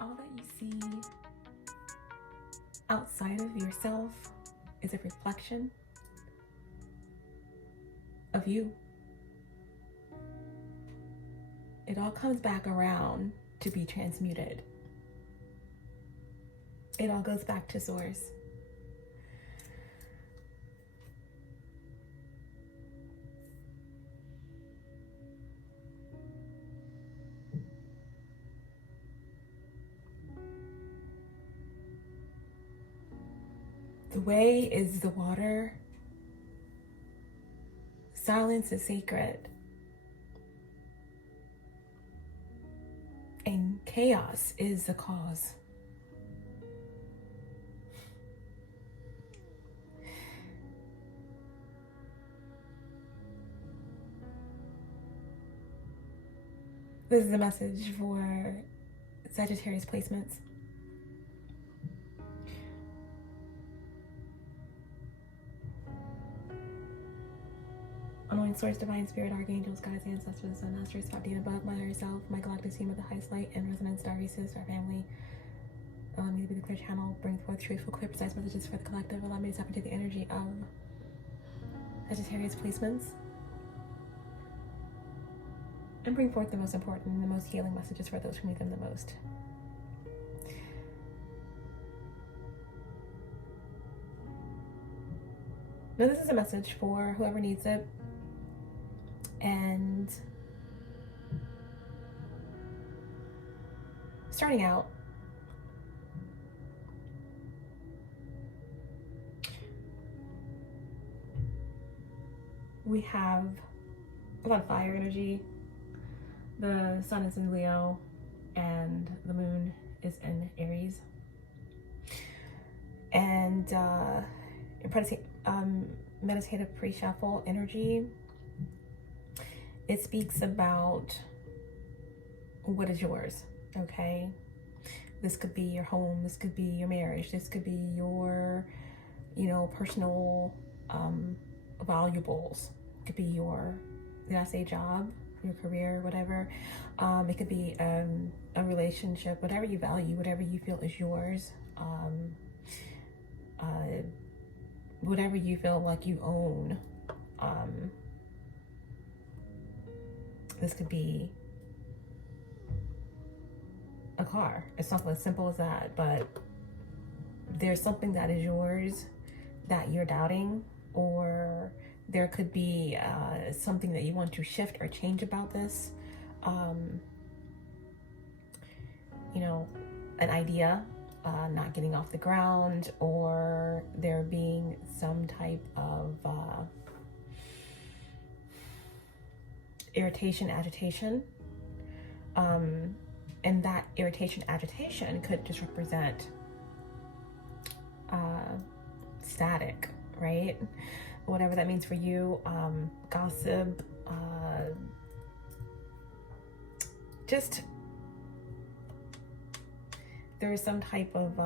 all that you see outside of yourself is a reflection of you. It all comes back around to be transmuted. It all goes back to source. The way is the water. Silence is sacred. And chaos is the cause. This is a message for Sagittarius placements. Anointing source, divine spirit, archangels, guides, ancestors, sun, masters, 5D and above, my higher self, my galactic team of the highest light and resonance, star races, our family. Allow me to be the clear channel, bring forth truthful, clear, precise messages for the collective. Allow me to tap into the energy of Sagittarius placements and bring forth the most important and the most healing messages for those who need them the most. Now, this is a message for whoever needs it. And starting out, we have a lot of fire energy. The sun is in Leo and the moon is in Aries. And meditative pre-shuffle energy, it speaks about what is yours, okay? This could be your home, this could be your marriage, this could be your, personal valuables. It could be your, did I say job, your career, whatever. It could be a relationship, whatever you value, whatever you feel is yours. Whatever you feel like you own. This could be a car. It's not as simple as that, but there's something that is yours that you're doubting, or there could be something that you want to shift or change about this. An idea not getting off the ground, or there being some type of irritation, agitation. And that irritation, agitation could just represent static, right? Whatever that means for you. Gossip, just there is some type of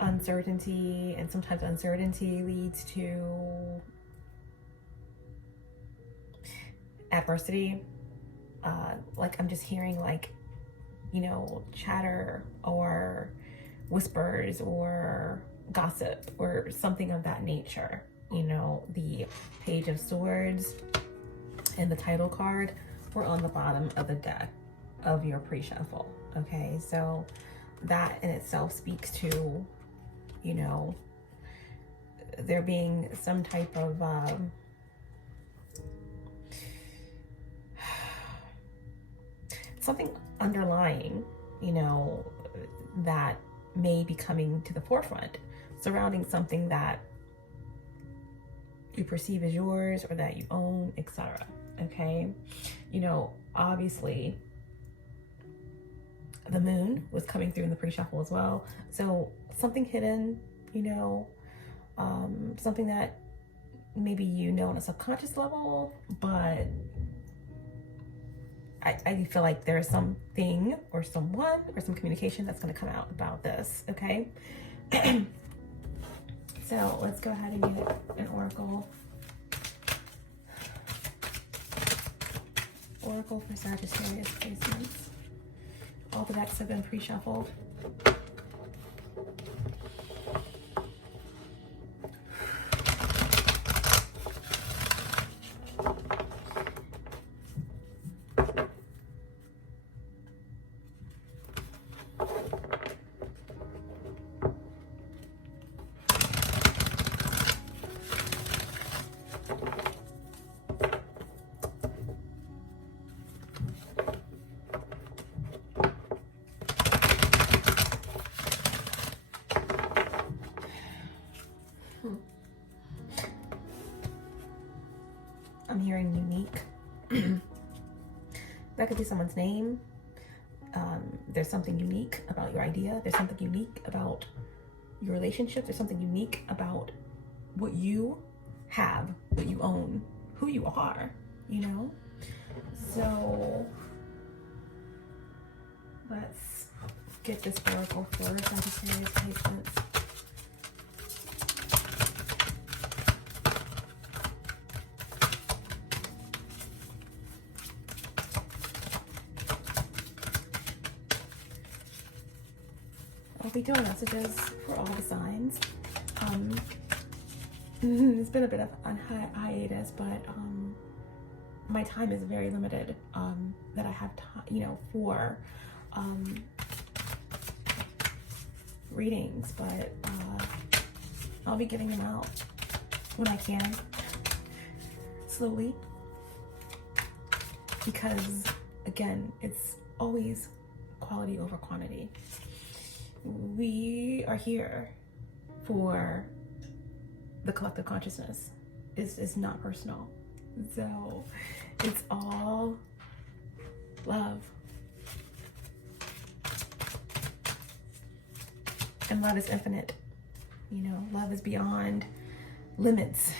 uncertainty, and sometimes uncertainty leads to adversity. Like I'm just hearing chatter or whispers or gossip or something of that nature. The Page of Swords and the title card were on the bottom of the deck of your pre-shuffle. Okay, so that in itself speaks to, there being some type of something underlying, that may be coming to the forefront surrounding something that you perceive as yours or that you own, etc. Okay, obviously the moon was coming through in the pre-shuffle as well, so something hidden, something that maybe on a subconscious level, but I feel like there's something or someone or some communication that's going to come out about this. Okay. So let's go ahead and get an oracle Oracle for Sagittarius placements. All the decks have been pre-shuffled. I'm hearing unique. That could be someone's name. There's something unique about your idea. There's something unique about your relationship. There's something unique about what you have, what you own, who you are, you know? So let's get this oracle for Sagittarius placements. I'll be doing messages for all the signs. It's been a bit of on hiatus, but my time is very limited. That I have time, you know, for readings, but I'll be getting them out when I can, slowly, because again, it's always quality over quantity. We are here for the collective consciousness. It's not personal. So it's all love. And love is infinite. You know, love is beyond limits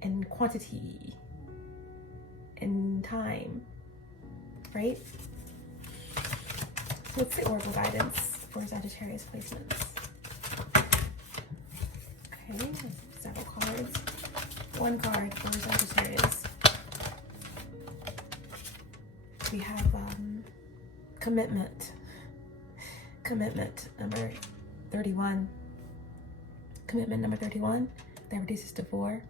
and quantity and time, right? So what's the oracle guidance for Sagittarius placements? Okay, several cards. One card for Sagittarius. We have commitment. Commitment number 31. Commitment number 31. That reduces to 4.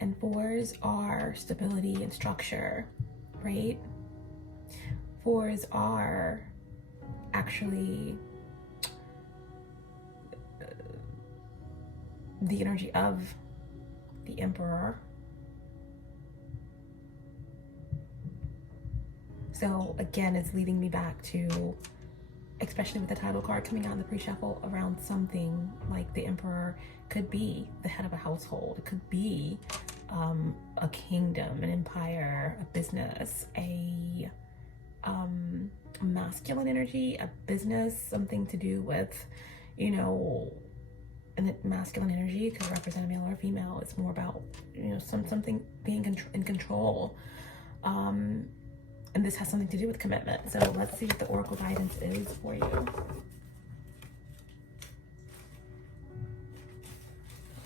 And 4s are stability and structure, right? 4s are actually the energy of the Emperor. So again, it's leading me back to, especially with the title card coming out in the pre-shuffle, around something like the Emperor could be the head of a household. It could be a kingdom, an empire, a business, a masculine energy, a business, something to do with, you know, and masculine energy could represent a male or a female. It's more about, you know, something being in control. And this has something to do with commitment. So let's see what the oracle guidance is for you.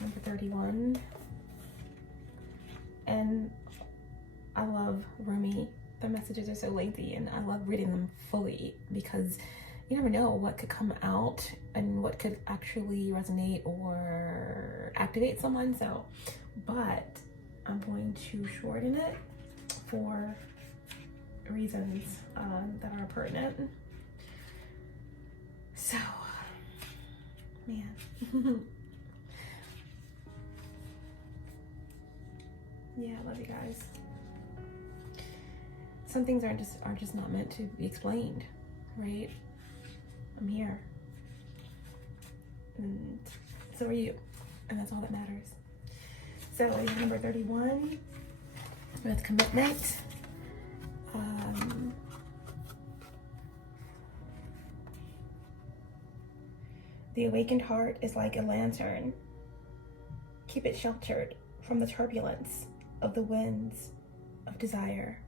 Number 31. And I love Rumi. The messages are so lengthy and I love reading them fully because you never know what could come out and what could actually resonate or activate someone. So, but I'm going to shorten it for reasons that are pertinent. So, man. Yeah, I love you guys. Some things are just not meant to be explained, right? I'm here. And so are you. And that's all that matters. So number 31 with commitment. The awakened heart is like a lantern. Keep it sheltered from the turbulence of the winds of desire.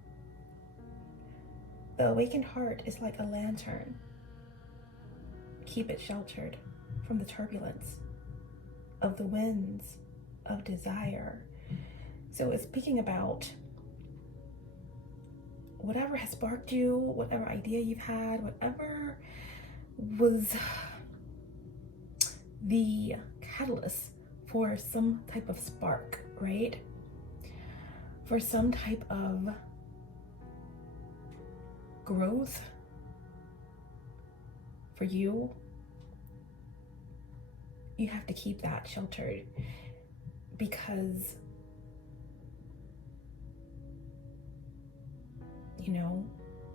The awakened heart is like a lantern. Keep it sheltered from the turbulence of the winds of desire. So it's speaking about whatever has sparked you, whatever idea you've had, whatever was the catalyst for some type of spark, right? For some type of growth for you, you have to keep that sheltered, because you know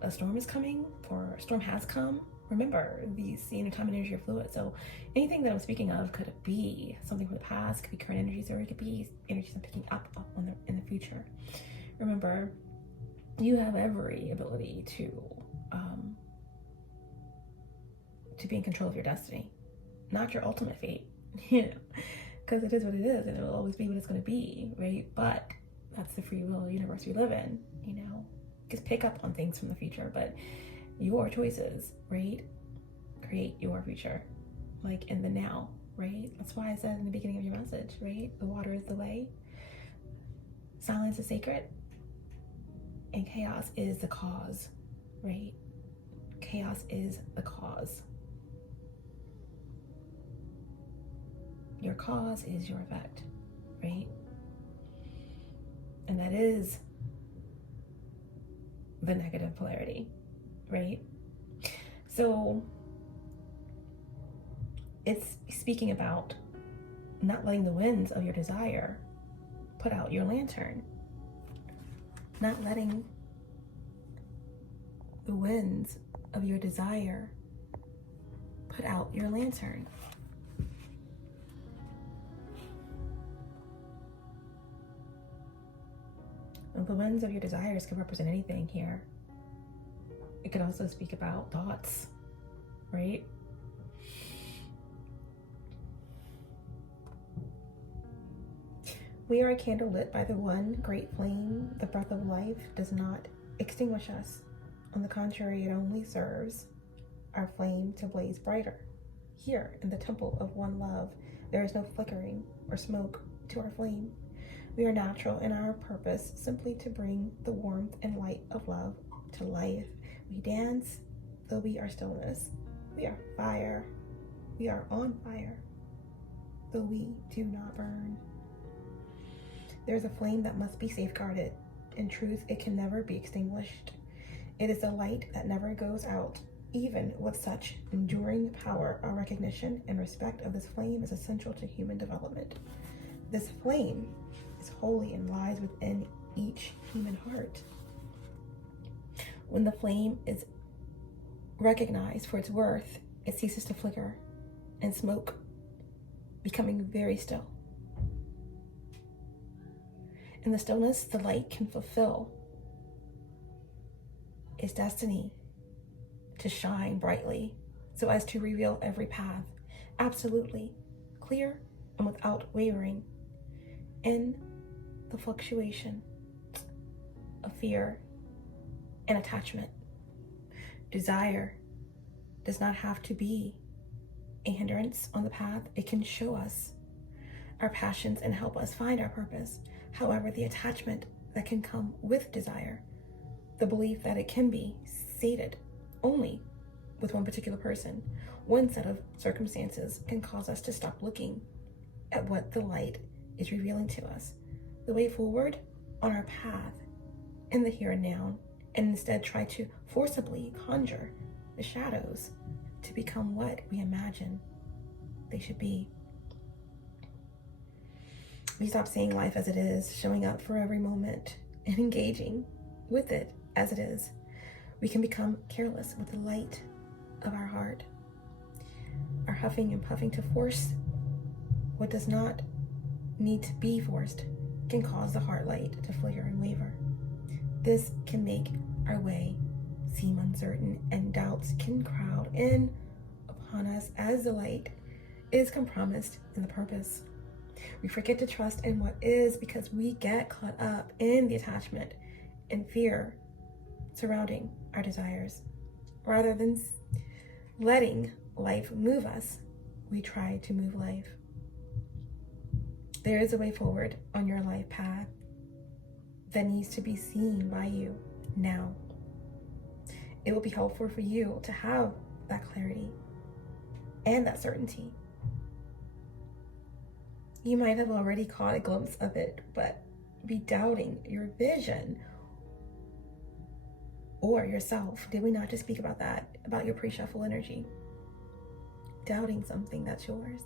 a storm is coming, or a storm has come. Remember, these time and energy are fluid, so anything that I'm speaking of could be something from the past, could be current energies, or it could be energies I'm picking up in the future. Remember, you have every ability to be in control of your destiny, not your ultimate fate, you know, because it is what it is, and it will always be what it's going to be, right? But that's the free will universe we live in, you know. Just pick up on things from the future, but your choices, right, create your future, like in the now, right? That's why I said in the beginning of your message, right? The water is the way, silence is sacred, and chaos is the cause, right? Chaos is the cause. Your cause is your effect, right? And that is the negative polarity, right? So it's speaking about not letting the winds of your desire put out your lantern, not letting the winds of your desire put out your lantern. And the winds of your desires can represent anything here. It could also speak about thoughts, right? We are a candle lit by the one great flame. The breath of life does not extinguish us. On the contrary, it only serves our flame to blaze brighter. Here, in the temple of one love, there is no flickering or smoke to our flame. We are natural in our purpose, simply to bring the warmth and light of love to life. We dance, though we are stillness. We are fire. We are on fire, though we do not burn. There is a flame that must be safeguarded. In truth, it can never be extinguished. It is a light that never goes out. Even with such enduring power, our recognition and respect of this flame is essential to human development. This flame is holy and lies within each human heart. When the flame is recognized for its worth, it ceases to flicker and smoke, becoming very still. In the stillness, the light can fulfill its destiny to shine brightly, so as to reveal every path, absolutely clear and without wavering, in the fluctuation of fear and attachment. Desire does not have to be a hindrance on the path. It can show us our passions and help us find our purpose. However, the attachment that can come with desire, the belief that it can be sated only with one particular person, one set of circumstances, can cause us to stop looking at what the light is revealing to us, the way forward on our path in the here and now, and instead try to forcibly conjure the shadows to become what we imagine they should be. We stop seeing life as it is, showing up for every moment and engaging with it as it is. We can become careless with the light of our heart. Our huffing and puffing to force what does not need to be forced can cause the heart light to flicker and waver. This can make our way seem uncertain, and doubts can crowd in upon us as the light is compromised in the purpose. We forget to trust in what is because we get caught up in the attachment and fear surrounding our desires. Rather than letting life move us, we try to move life. There is a way forward on your life path that needs to be seen by you now. it will be helpful for you to have that clarity and that certainty. You might have already caught a glimpse of it, but be doubting your vision or yourself. Did we not just speak about that, about your pre-shuffle energy? Doubting something that's yours.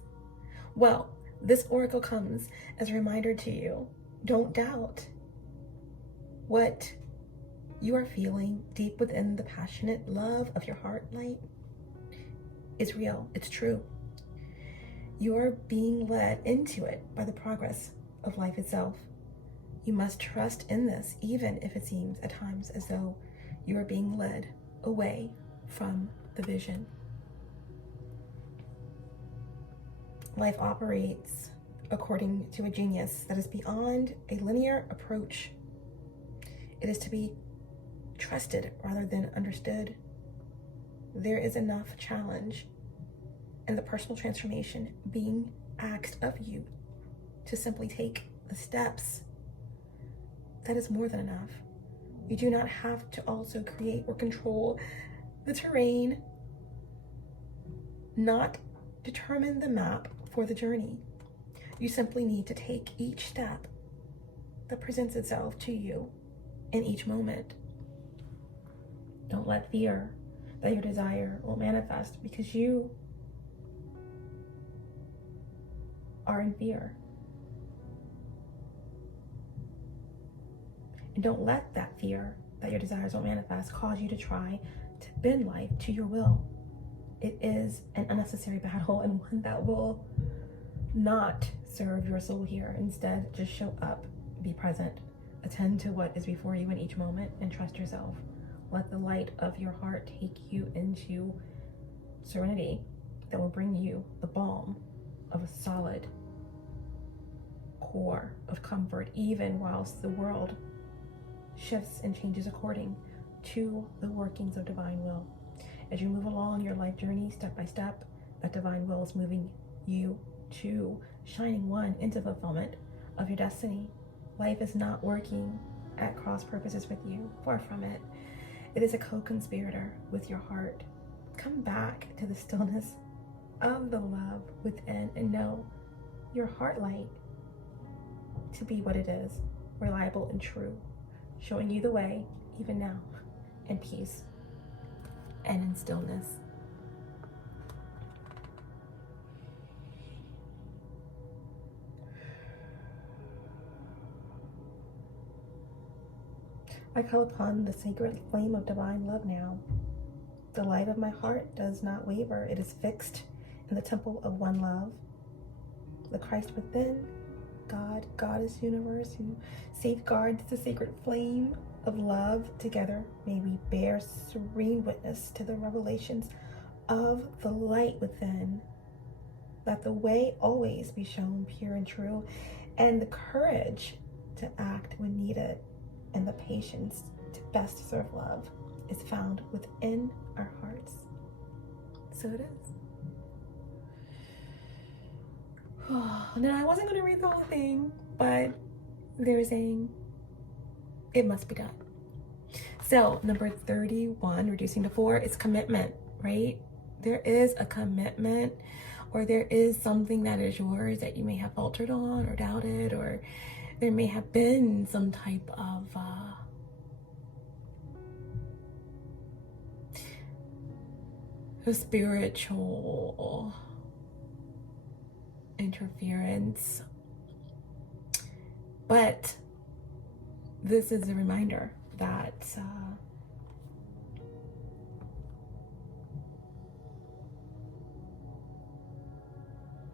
Well, this oracle comes as a reminder to you. Don't doubt what you are feeling deep within the passionate love of your heart light is real. It's true. You are being led into it by the progress of life itself. You must trust in this, even if it seems at times as though you are being led away from the vision. Life operates according to a genius that is beyond a linear approach. It is to be trusted rather than understood. There is enough challenge in the personal transformation being asked of you to simply take the steps. That is more than enough. You do not have to also create or control the terrain, not determine the map for the journey. You simply need to take each step that presents itself to you in each moment. Don't let fear that your desire will manifest because you are in fear. And don't let that fear that your desires won't manifest cause you to try to bend life to your will. It is an unnecessary battle and one that will not serve your soul here. Instead, just show up, be present, attend to what is before you in each moment, and trust yourself. Let the light of your heart take you into serenity that will bring you the balm of a solid core of comfort, even whilst the world shifts and changes according to the workings of divine will. As you move along your life journey, step by step, that divine will is moving you to shining one into fulfillment of your destiny. Life is not working at cross purposes with you, far from it. It is a co-conspirator with your heart. Come back to the stillness of the love within and know your heart light to be what it is, reliable and true, showing you the way even now in peace and in stillness. I call upon the sacred flame of divine love now. The light of my heart does not waver. It is fixed in the temple of one love. The Christ within, God, Goddess universe, who safeguards the sacred flame of love. Together, may we bear serene witness to the revelations of the light within. Let the way always be shown pure and true, and the courage to act when needed, and the patience to best serve love is found within our hearts. So it is. Now, I wasn't going to read the whole thing, but they're saying it must be done. So number 31, reducing to 4, is commitment, right? There is a commitment, or there is something that is yours that you may have faltered on or doubted, or there may have been some type of spiritual interference. But this is a reminder that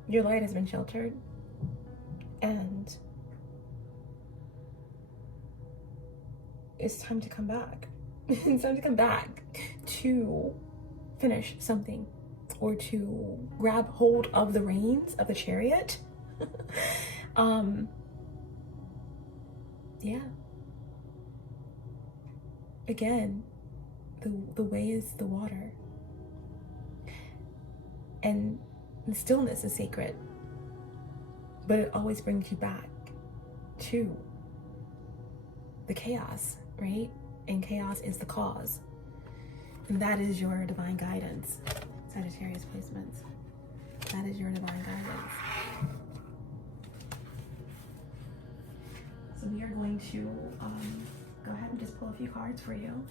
your light has been sheltered, and it's time to come back. It's time to come back to finish something, or to grab hold of the reins of the chariot. Yeah. Again, the way is the water. And the stillness is sacred. But it always brings you back to the chaos, right? And chaos is the cause. And that is your divine guidance, Sagittarius placements. That is your divine guidance. So we are going to go ahead and just pull a few cards for you.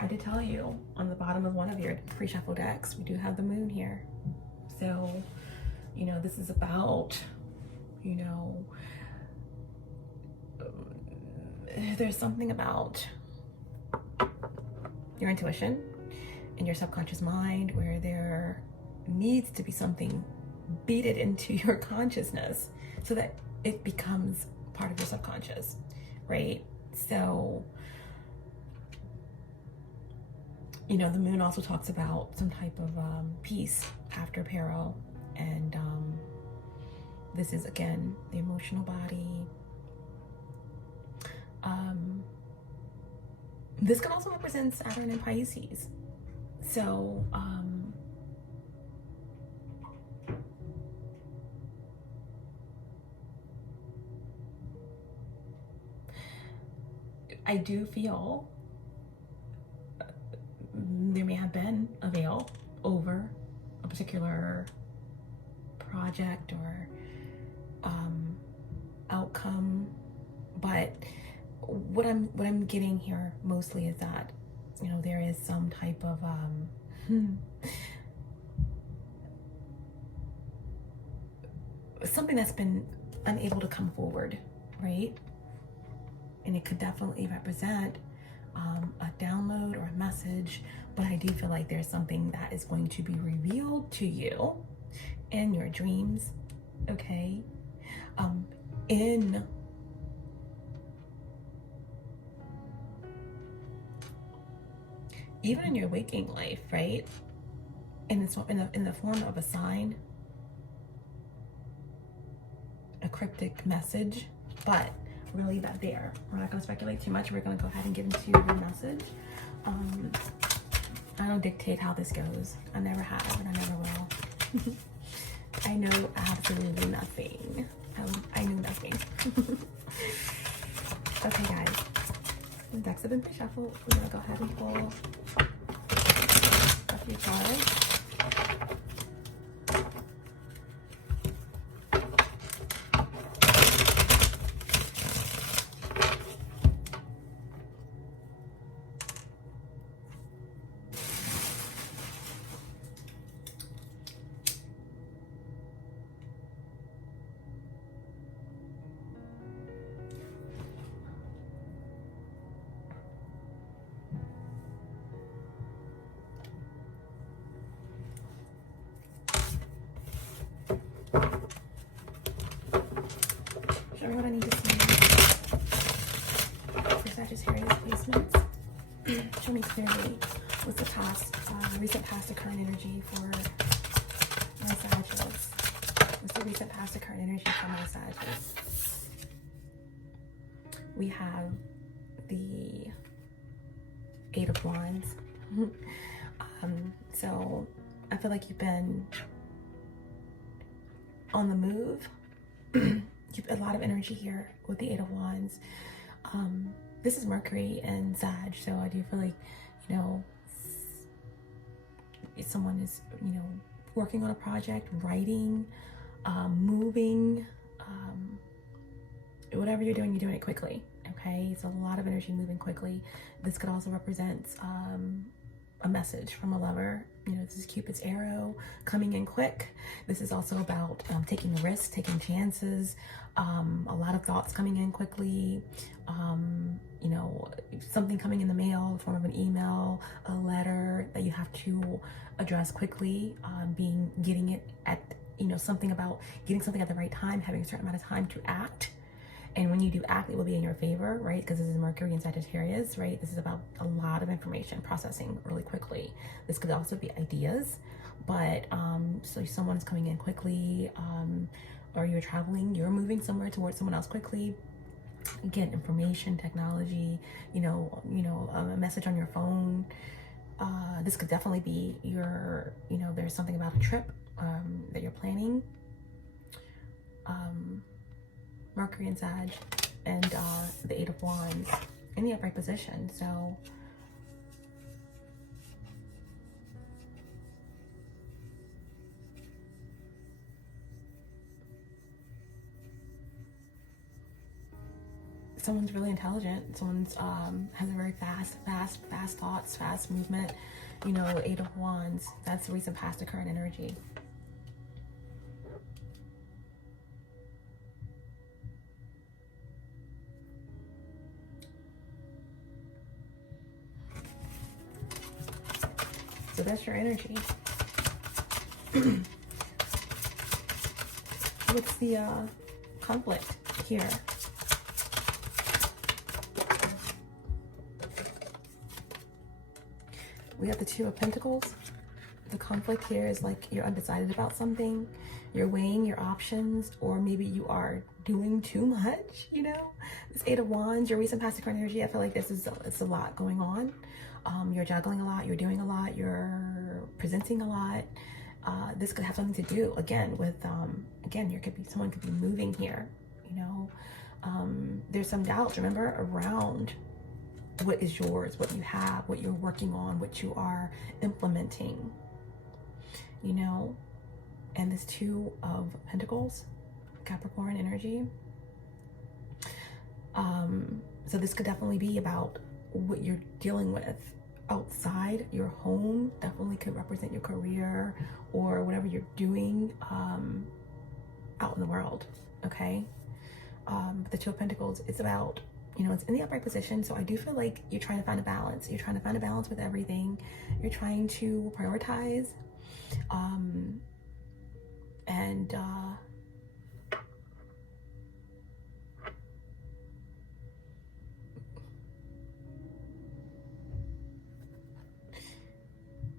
I did tell you on the bottom of one of your pre-shuffle decks, we do have the moon here. So, you know, this is about, you know, there's something about your intuition and your subconscious mind where there needs to be something beaded into your consciousness so that it becomes part of your subconscious, right? So, you know, the moon also talks about some type of peace after peril. And this is, again, the emotional body. This can also represent Saturn and Pisces. So, I do feel there may have been a veil over a particular project or outcome, but what I'm getting here mostly is that, you know, there is some type of something that's been unable to come forward, right? And it could definitely represent a download or a message, but I do feel like there's something that is going to be revealed to you in your dreams, okay? Even in your waking life, right? In the form of a sign, a cryptic message, but we're gonna leave that there. We're not gonna speculate too much. We're gonna go ahead and get into the message. I don't dictate how this goes. I never have, and I never will. I know absolutely nothing. I know nothing. Okay, guys. The decks have been pre-shuffled. We're gonna go ahead and pull a few cards. Show me what I need to see for Sagittarius placements. Show me clearly what's the past, recent past occurring energy for my Sagittarius. What's the recent past occurring energy for my Sagittarius? We have the Eight of Wands. So I feel like you've been on the move. A lot of energy here with the Eight of Wands. This is Mercury and Sag, so I do feel like, you know, someone is, you know, working on a project, writing, moving, whatever you're doing it quickly, okay? So a lot of energy moving quickly. This could also represent a message from a lover. You know, this is Cupid's arrow coming in quick. This is also about taking a risk, taking chances, a lot of thoughts coming in quickly, you know, something coming in the mail in the form of an email, a letter that you have to address quickly, getting it at, you know, something about getting something at the right time, having a certain amount of time to act. And when you do act, it will be in your favor, right? Because this is Mercury and Sagittarius, right? This is about a lot of information processing really quickly. This could also be ideas, but so someone is coming in quickly, or you're traveling, you're moving somewhere towards someone else quickly. Again, information, technology, you know, a message on your phone. This could definitely be your, you know, there's something about a trip that you're planning. Mercury and Sag, and the Eight of Wands in the upright position. So someone's really intelligent. Someone's has a very fast thoughts, fast movement. You know, Eight of Wands. That's the recent past current energy. So that's your energy. What's the conflict here? We have the Two of Pentacles. The conflict here is like you're undecided about something. You're weighing your options, or maybe you are doing too much, you know? This Eight of Wands, your recent past current energy, I feel like it's a lot going on. You're juggling a lot, you're doing a lot, you're presenting a lot. This could have something to do, again, with, again, someone could be moving here, you know? There's some doubts, remember, around what is yours, what you have, what you're working on, what you are implementing, you know? And this Two of Pentacles, Capricorn energy. So this could definitely be about what you're dealing with outside your home. Definitely could represent your career or whatever you're doing out in the world, okay? The Two of Pentacles, it's about, you know, it's in the upright position. So I do feel like you're trying to find a balance. You're trying to find a balance with everything. You're trying to prioritize.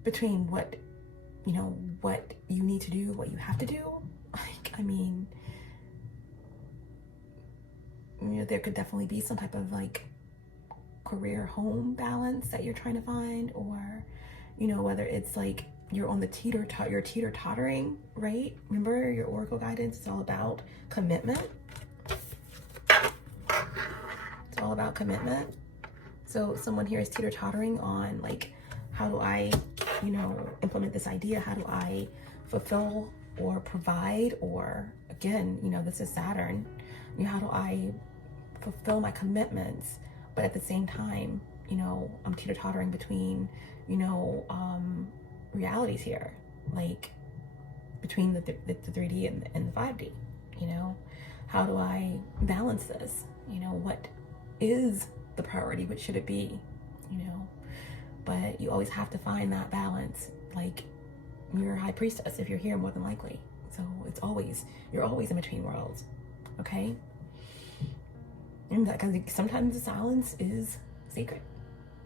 Between what, you know, what you need to do, what you have to do. Like, I mean, you know, there could definitely be some type of like career home balance that you're trying to find, or, you know, whether it's like you're on the you're teeter-tottering, right? Remember, your oracle guidance is all about commitment. It's all about commitment. So someone here is teeter-tottering on like, how do I, you know, implement this idea? How do I fulfill or provide? Or again, you know, this is Saturn. You know, how do I fulfill my commitments? But at the same time, you know, I'm teeter-tottering between, you know, realities here, like between the 3D and the 5D, you know? How do I balance this? You know, what is the priority? What should it be? You know? But you always have to find that balance. Like, you're a high priestess if you're here, more than likely. So it's always, you're always in between worlds, okay? And that, because sometimes the silence is sacred.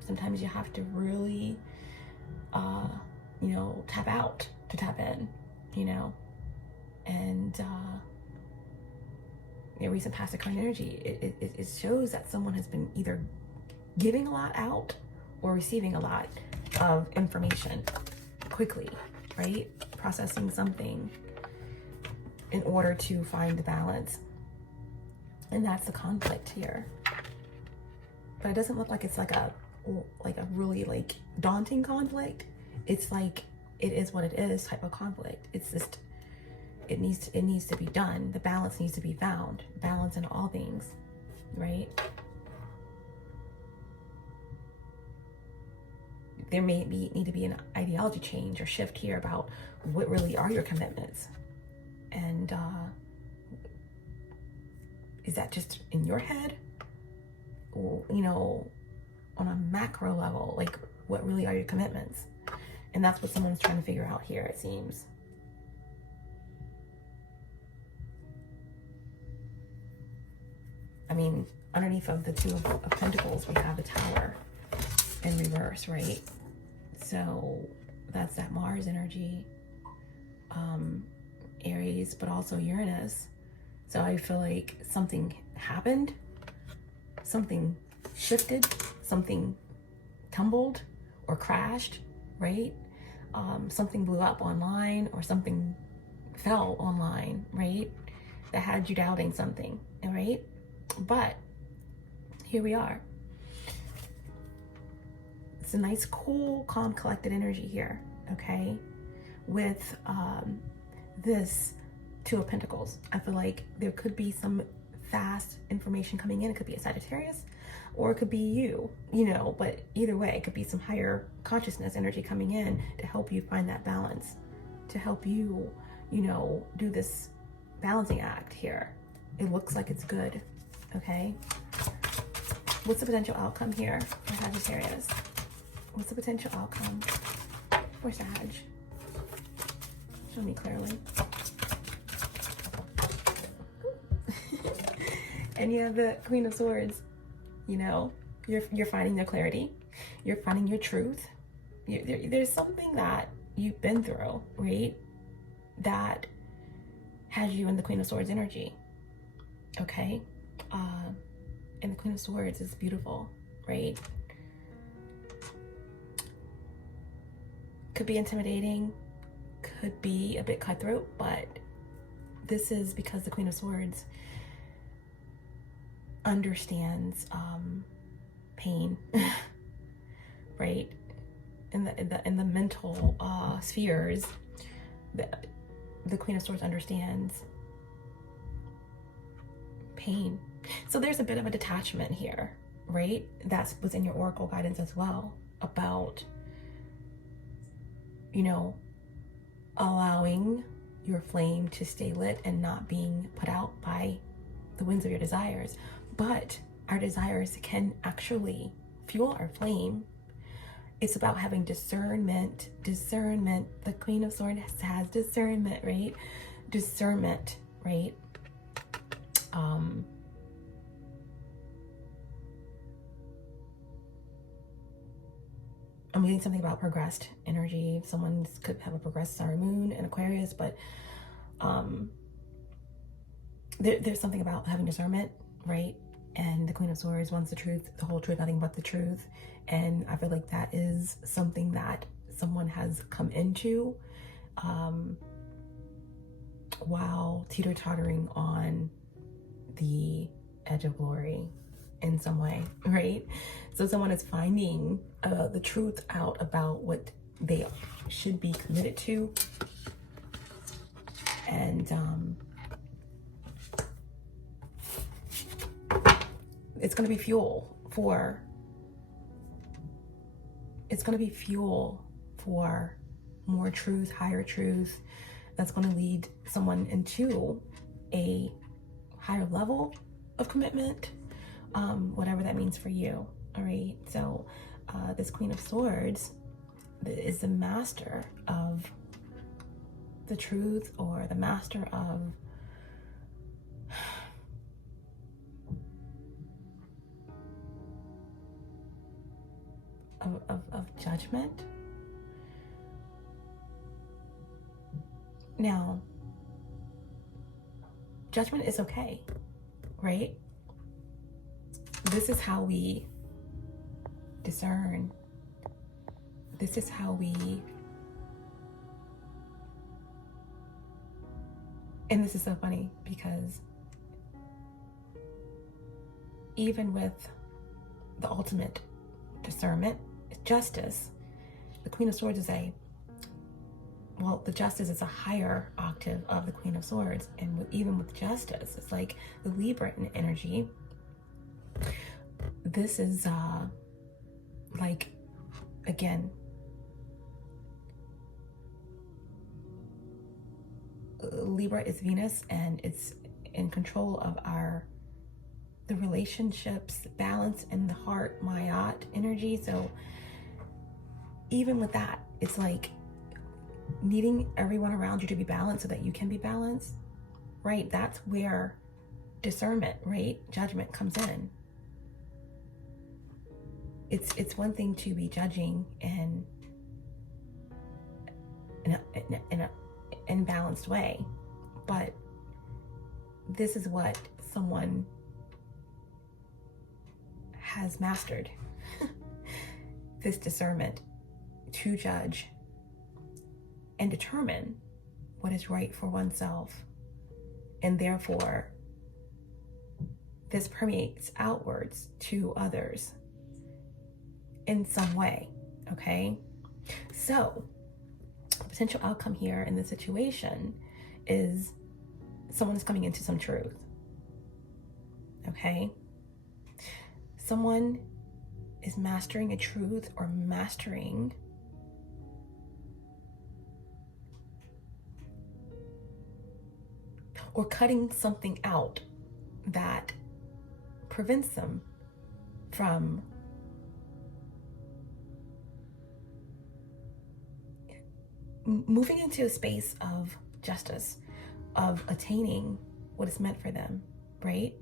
Sometimes you have to really, you know, tap out to tap in, you know? And your recent past current energy, it shows that someone has been either giving a lot out or receiving a lot of information quickly, right? Processing something in order to find the balance. And that's the conflict here. But it doesn't look like it's like a really like daunting conflict. It's like, it is what it is type of conflict. It's just, it needs to be done. The balance needs to be found. Balance in all things, right? There may need to be an ideology change or shift here about what really are your commitments. And is that just in your head? Or, you know, on a macro level, like what really are your commitments? And that's what someone's trying to figure out here, it seems. I mean, underneath of the Two of Pentacles, we have the Tower in reverse, right? So that's that Mars energy, Aries, but also Uranus. So I feel like something happened, something shifted, something tumbled or crashed, right? Something blew up online, or something fell online, right? That had you doubting something, right? But here we are. It's a nice, cool, calm, collected energy here, okay? With this Two of Pentacles. I feel like there could be some fast information coming in. It could be a Sagittarius, or it could be you, you know, but either way, it could be some higher consciousness energy coming in to help you find that balance, to help you, you know, do this balancing act here. It looks like it's good, okay? What's the potential outcome here for Sagittarius? What's the potential outcome for Sag? Show me clearly. And you have the Queen of Swords. You know, you're finding the clarity. You're finding your truth. There's something that you've been through, right? That has you in the Queen of Swords energy. Okay? And the Queen of Swords is beautiful, right? Could be intimidating, could be a bit cutthroat, but this is because the Queen of Swords understands pain, right? In the mental spheres, the Queen of Swords understands pain. So there's a bit of a detachment here, right? That's what's in your oracle guidance as well, about, you know, allowing your flame to stay lit and not being put out by the winds of your desires. But our desires can actually fuel our flame. It's about having discernment. The Queen of Swords has discernment, right? Discernment, right? I'm getting something about progressed energy. Someone could have a progressed Taurus Moon in Aquarius, but there's something about having discernment, right? And the Queen of Swords wants the truth, the whole truth, nothing but the truth. And I feel like that is something that someone has come into while teeter-tottering on the edge of glory in some way, right? So someone is finding the truth out about what they should be committed to. And it's going to be fuel for more truth, higher truth, that's going to lead someone into a higher level of commitment, whatever that means for you. All right, so this Queen of Swords is the master of the truth, or the master of judgment. Now, judgment is okay, right? This is how we discern. This is how we, and this is so funny because even with the ultimate discernment, justice, the Queen of Swords is the justice is a higher octave of the Queen of Swords. And even with justice, it's like the Libra energy. This is like, again, Libra is Venus, and it's in control of the relationships, balance in the heart, Mayat energy. So even with that, it's like needing everyone around you to be balanced so that you can be balanced, right? That's where discernment, right? Judgment comes in. It's one thing to be judging in a imbalanced way, but this is what someone has mastered. This discernment to judge and determine what is right for oneself. And therefore, this permeates outwards to others in some way, okay? So, the potential outcome here in this situation is someone is coming into some truth. okay? Someone is mastering a truth or mastering or cutting something out that prevents them from moving into a space of justice, of attaining what is meant for them, right?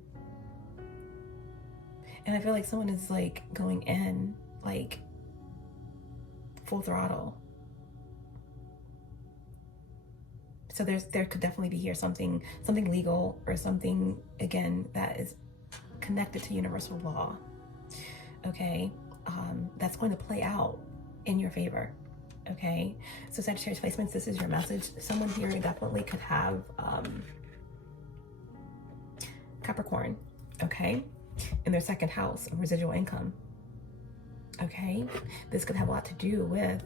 And I feel like someone is like going in like full throttle. So there could definitely be here something legal or something, again, that is connected to universal law, okay? That's going to play out in your favor, okay? So Sagittarius placements, this is your message. Someone here definitely could have Capricorn, okay? In their second house of residual income, okay? This could have a lot to do with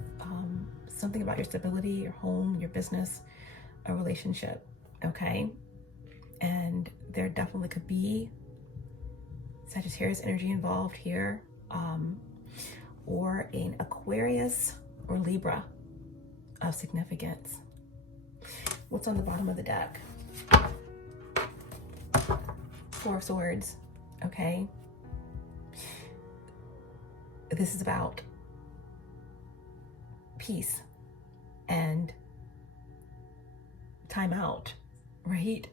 something about your stability, your home, your business, a relationship, okay? And there definitely could be Sagittarius energy involved here, or an Aquarius or Libra of significance. What's on the bottom of the deck? Four of Swords, okay? This is about peace and time out, right?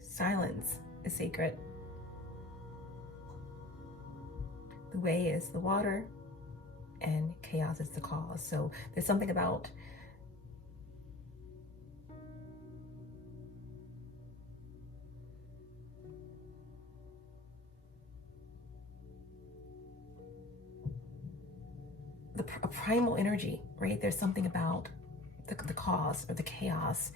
Silence is sacred. The way is the water, and chaos is the cause. So there's something about a primal energy, right? There's something about the cause or the chaos,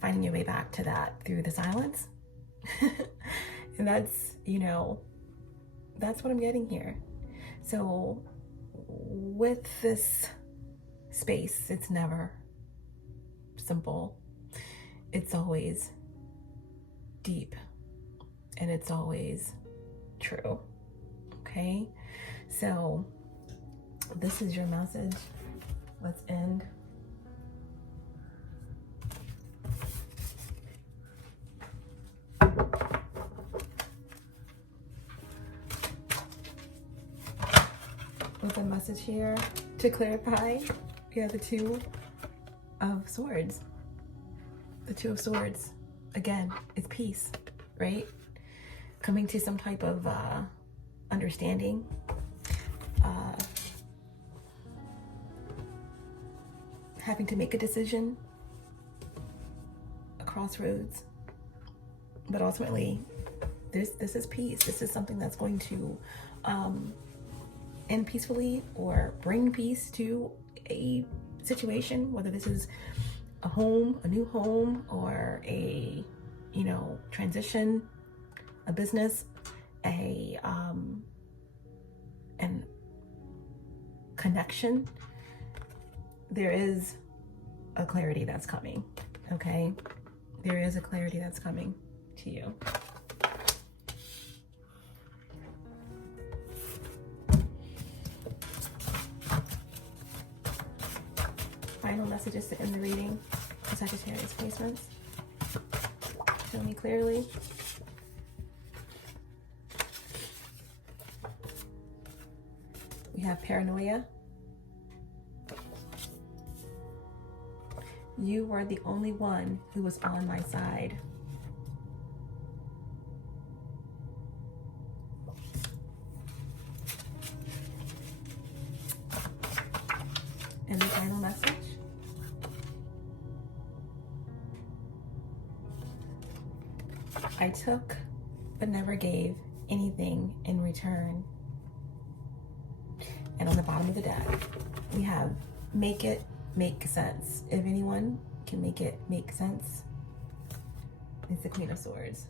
finding your way back to that through the silence. And that's, you know, that's what I'm getting here. So with this space, it's never simple. It's always deep, and it's always true, okay? So this is your message. Let's end. With a message here to clarify, we have the Two of Swords. The Two of Swords, again, is peace, right? Coming to some type of understanding. Having to make a decision, a crossroads, but ultimately this is peace. This is something that's going to end peacefully or bring peace to a situation, whether this is a home, a new home, or a, you know, transition, a business, and connection. There is a clarity that's coming, okay? There is a clarity that's coming to you. Final messages to end the reading for Sagittarius placements. Show me clearly. We have paranoia. You were the only one who was on my side. And the final message. I took but never gave anything in return. And on the bottom of the deck, we have make it make sense. If anyone can make it make sense, it's the Queen of Swords.